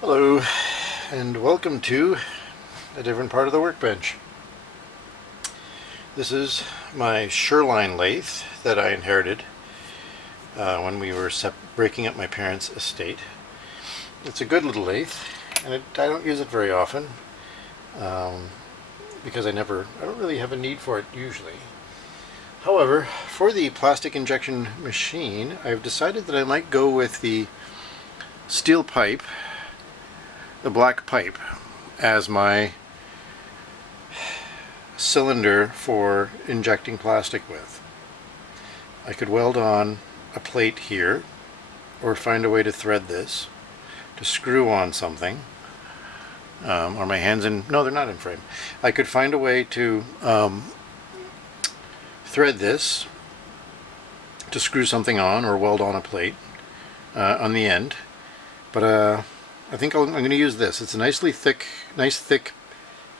Hello, and welcome to a different part of the workbench. This is my Sherline lathe that I inherited when we were breaking up my parents' estate. It's a good little lathe, and I don't use it very often because I don't really have a need for it usually. However, for the plastic injection machine, I've decided that I might go with the steel pipe, the black pipe, as my cylinder for injecting plastic with. I could weld on a plate here, or find a way to thread this, to screw on something, or my hands in, no, they're not in frame. I could find a way to thread this to screw something on or weld on a plate on the end, but I think I'm going to use this. It's a nice thick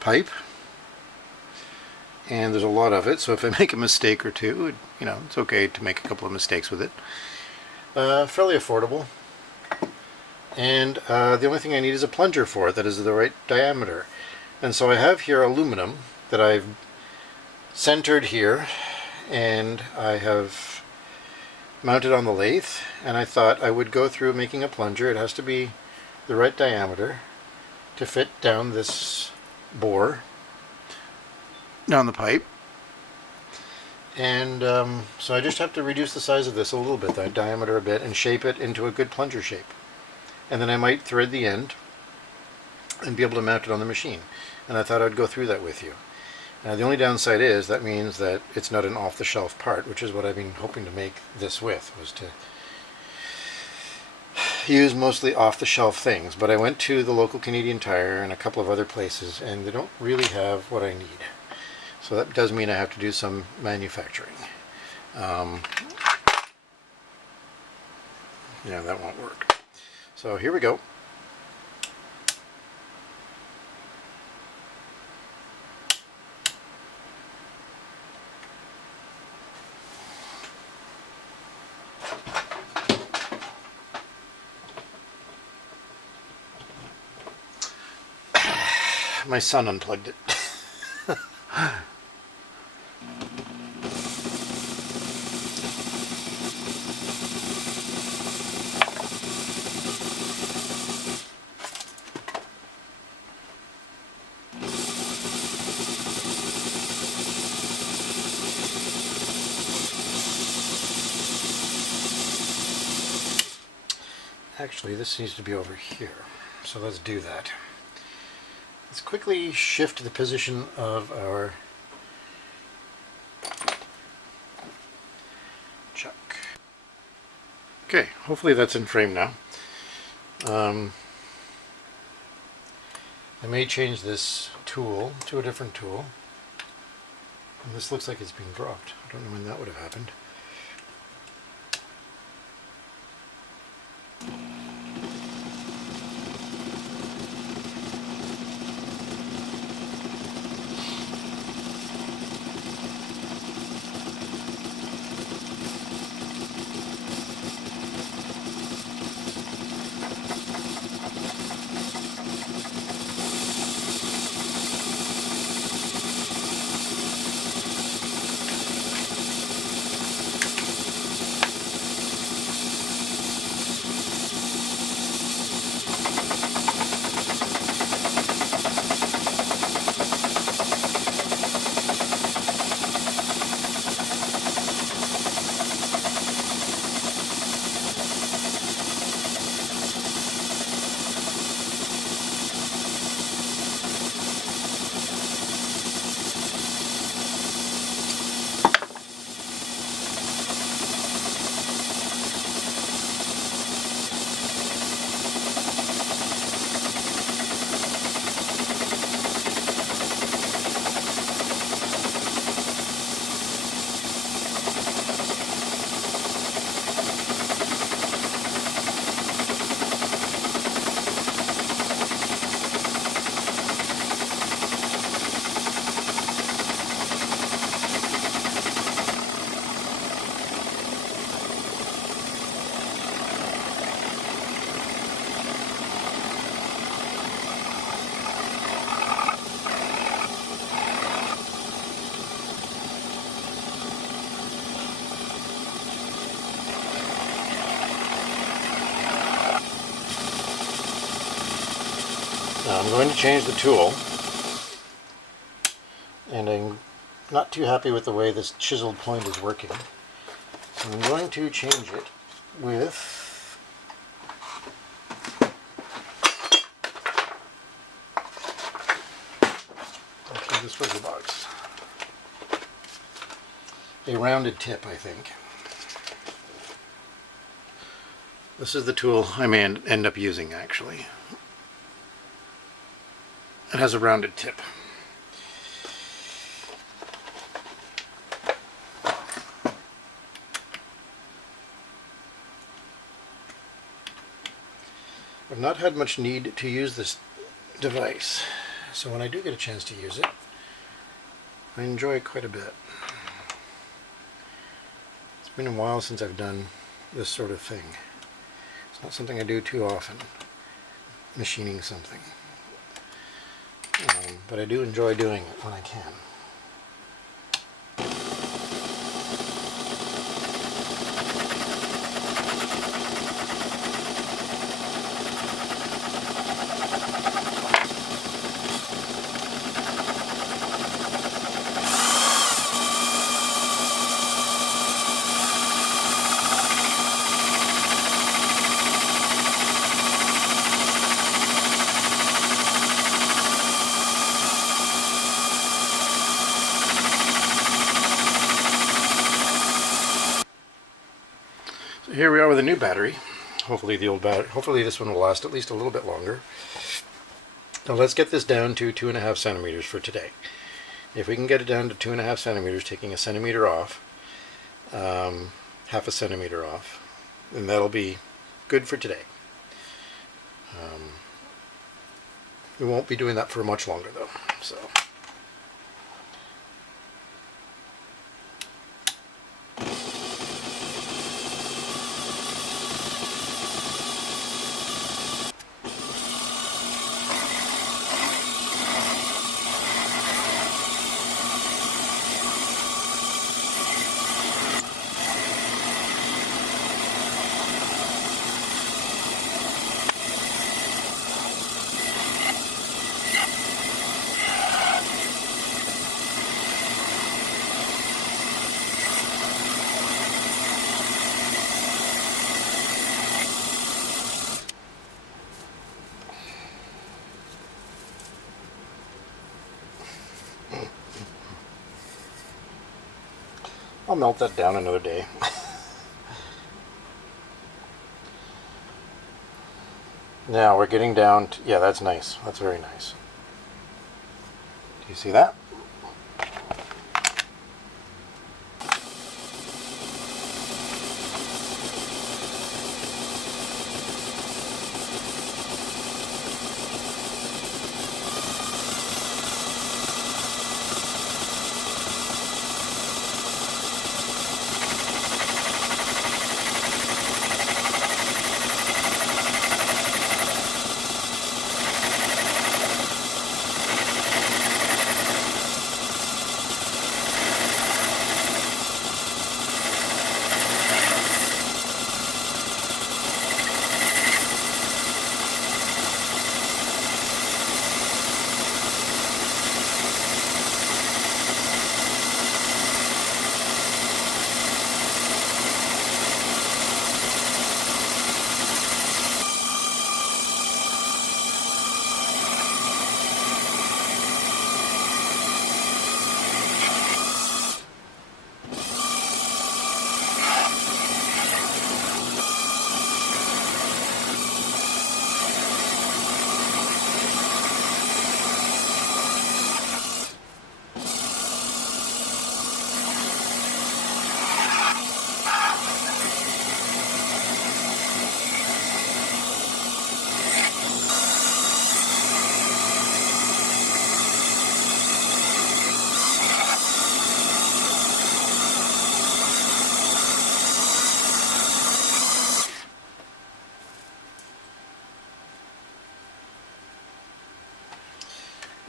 pipe, and there's a lot of it, so if I make a mistake or two, it's okay to make a couple of mistakes with it. Fairly affordable, and the only thing I need is a plunger for it that is the right diameter. And so I have here aluminum that I've centered here, and I have mounted on the lathe, and I thought I would go through making a plunger. It has to be the right diameter to fit down this bore down the pipe, and so I just have to reduce the size of this a little bit, the diameter a bit, and shape it into a good plunger shape, and then I might thread the end and be able to mount it on the machine. And I thought I'd go through that with you. Now the only downside is that means that it's not an off-the-shelf part, which is what I've been hoping to make this with, was to use mostly off-the-shelf things. But I went to the local Canadian Tire and a couple of other places, and they don't really have what I need. So that does mean I have to do some manufacturing. Yeah, that won't work. So here we go. My son unplugged it. Actually, this needs to be over here, so let's do that. Let's quickly shift the position of our chuck. Okay, hopefully that's in frame now. I may change this tool to a different tool. And this looks like it's being dropped. I don't know when that would have happened. Now I'm going to change the tool, and I'm not too happy with the way this chiseled point is working. So I'm going to change it with the Swizzle box. A rounded tip, I think. This is the tool I may end up using, actually. It has a rounded tip. I've not had much need to use this device, so when I do get a chance to use it, I enjoy it quite a bit. It's been a while since I've done this sort of thing. It's not something I do too often, machining something. But I do enjoy doing it when I can. Here we are with a new battery. Hopefully this one will last at least a little bit longer. Now let's get this down to 2.5 centimeters for today. If we can get it down to 2.5 centimeters, taking a centimeter off, half a centimeter off, then that'll be good for today. We won't be doing that for much longer though. So. I'll melt that down another day. Now we're getting down to, yeah, that's nice. That's very nice. Do you see that?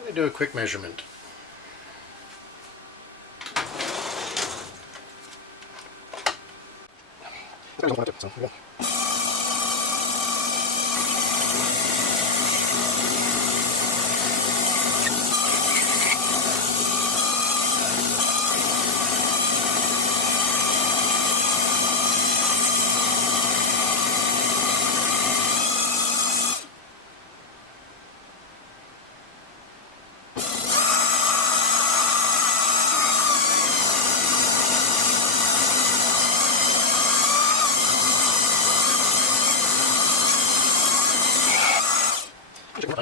Let me do a quick measurement.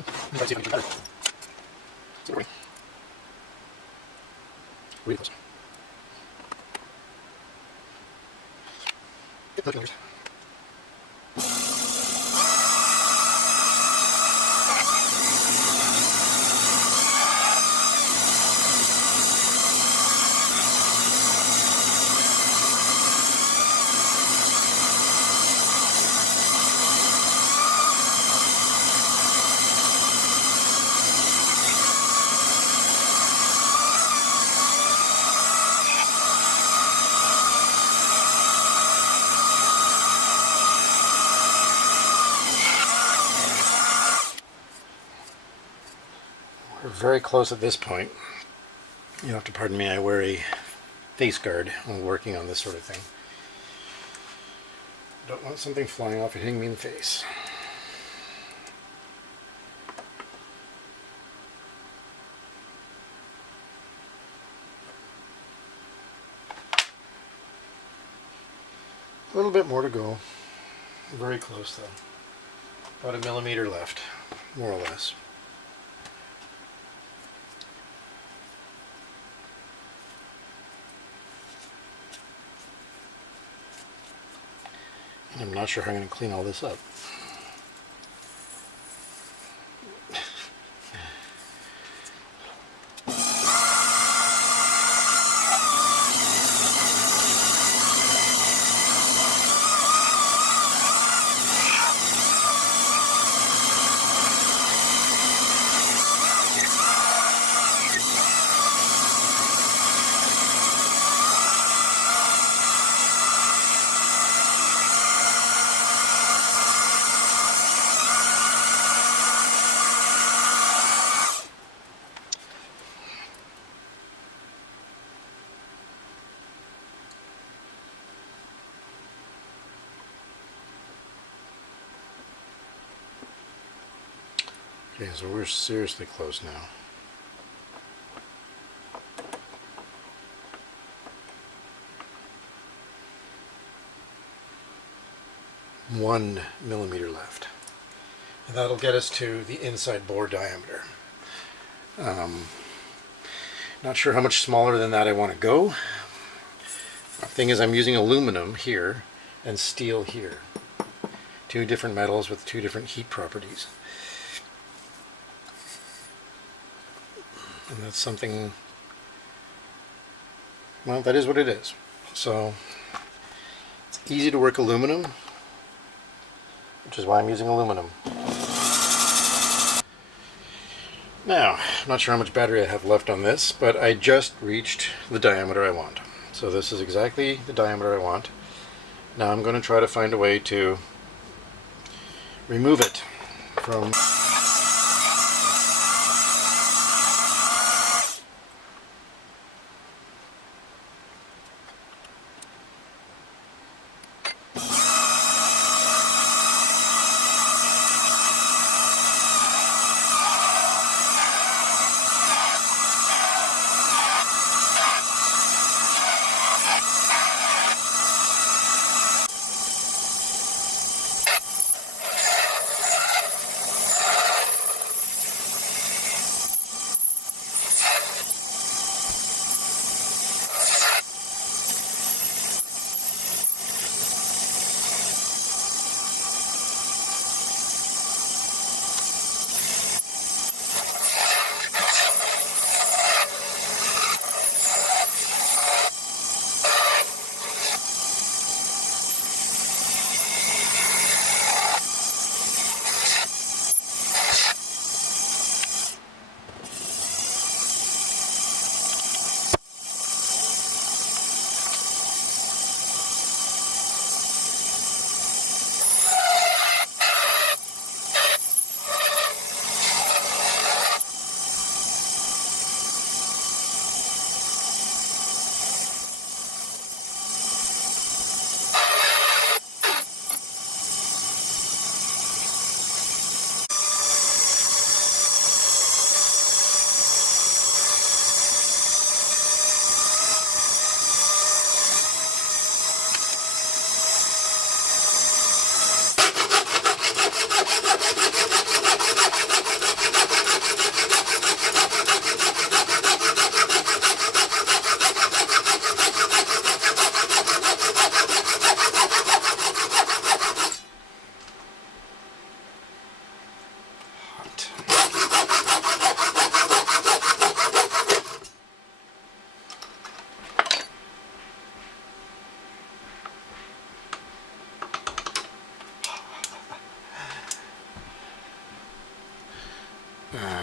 done. Try to see if I can do better. Still working. Really close. Get the fingers. We're very close at this point. You'll have to pardon me, I wear a face guard when working on this sort of thing. Don't want something flying off and hitting me in the face. A little bit more to go. Very close though. About 1 millimeter left, more or less. And I'm not sure how I'm going to clean all this up. Okay, so we're seriously close now. One millimeter left. And that'll get us to the inside bore diameter. Not sure how much smaller than that I want to go. The thing is, I'm using aluminum here and steel here. Two different metals with two different heat properties. And that's something, well, that is what it is. So it's easy to work aluminum, which is why I'm using aluminum. Now, I'm not sure how much battery I have left on this, but I just reached the diameter I want. So this is exactly the diameter I want. Now I'm going to try to find a way to remove it from...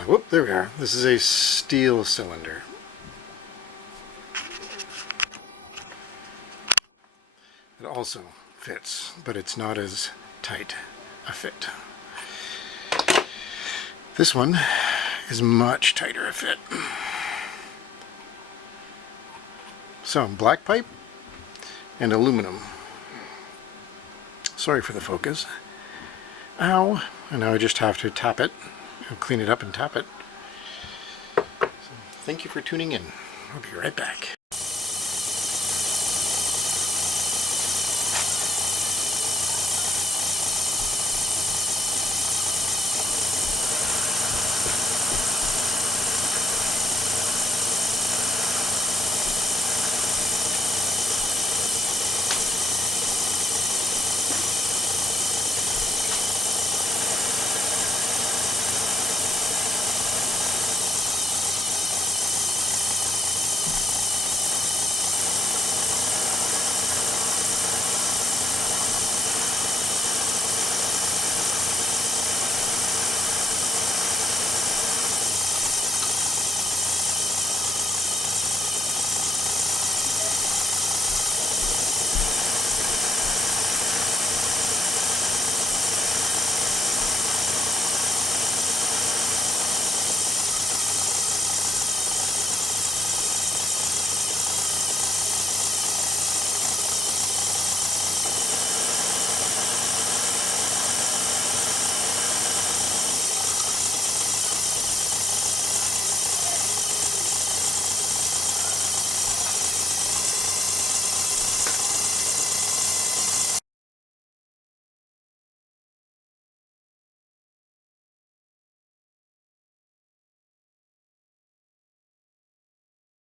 Whoop, there we are. This is a steel cylinder. It also fits, but it's not as tight a fit. This one is much tighter a fit. So, black pipe and aluminum. Sorry for the focus. Ow! And now I just have to tap it. I'll clean it up and tap it. So, thank you for tuning in. I'll be right back.